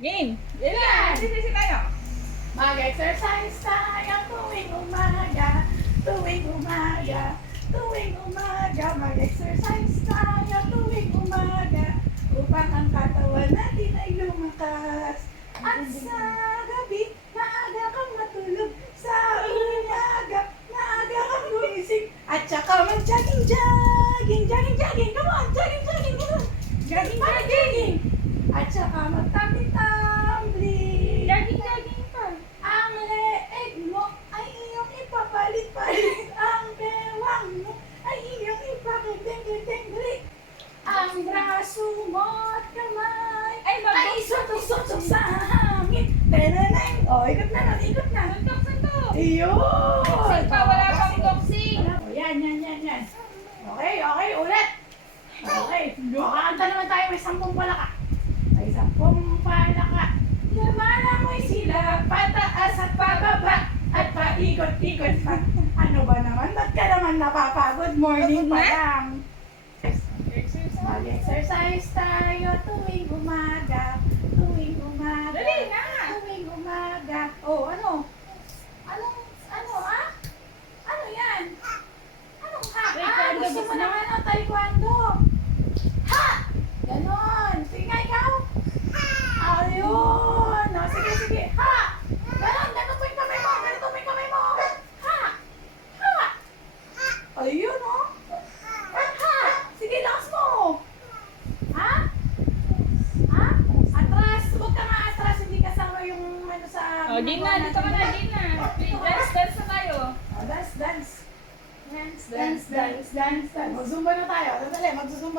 Game! Yan na! Sisi tayo! Mag-exercise tayo tuwing umaga, tuwing umaga, tuwing umaga. Mag-exercise tayo tuwing umaga, upang ang katawan natin ay lumakas. At sa gabi, maaga kang matulog, sa umaga, maaga kang gumising. At saka mag-jogging, jogging, jogging, jogging. Come on, jogging, jogging, come on. Jogging, jogging. At saka magtambi-tumbling. Jogging pa! Ang leeg mo ay iyong ipapalit-palit. Ang bewang mo ay iyong ipakideng-deng-deng. Ang braso mo at kamay Ay, ay sutok-sutok sa hangin. Teneneng! O, ikot na nun, ikot na. Suntok! Iyon! Boxing pa! Wala pang boxing! O, yan. Okay, ulit. Okay. Makakanta naman tayo, may 10 palaka. May 10 palaka. Lumalangoy sila, pataas at pababa, at paikot-ikot pa. Ano ba naman? Ba't ka naman napapagod? Morning pa lang. Mag-exercise tayo tuwing umaga, tuwing umaga. Dali na! Tuwing umaga. Oh, ano? Ano, ha? Ano yan? Anong ha? Taekwondo Gusto mo gusto mo? naman ang taekwondo? Ha! Ganon. Sige nga ikaw. Ayun. O, sige. Ha! Ganon. Ganito po yung kamay mo. Ha! Ha! Ayun, oh. Ha! Sige, lakas mo. Ha? Ha? Atras. Huwag ka nga atras. Hindi kasama yung ano sa... O, Gina! Dito ka na, Gina! Dance na tayo! Oh, dance. Dance. Mag-zumba na tayo. Dali, mag-zumba.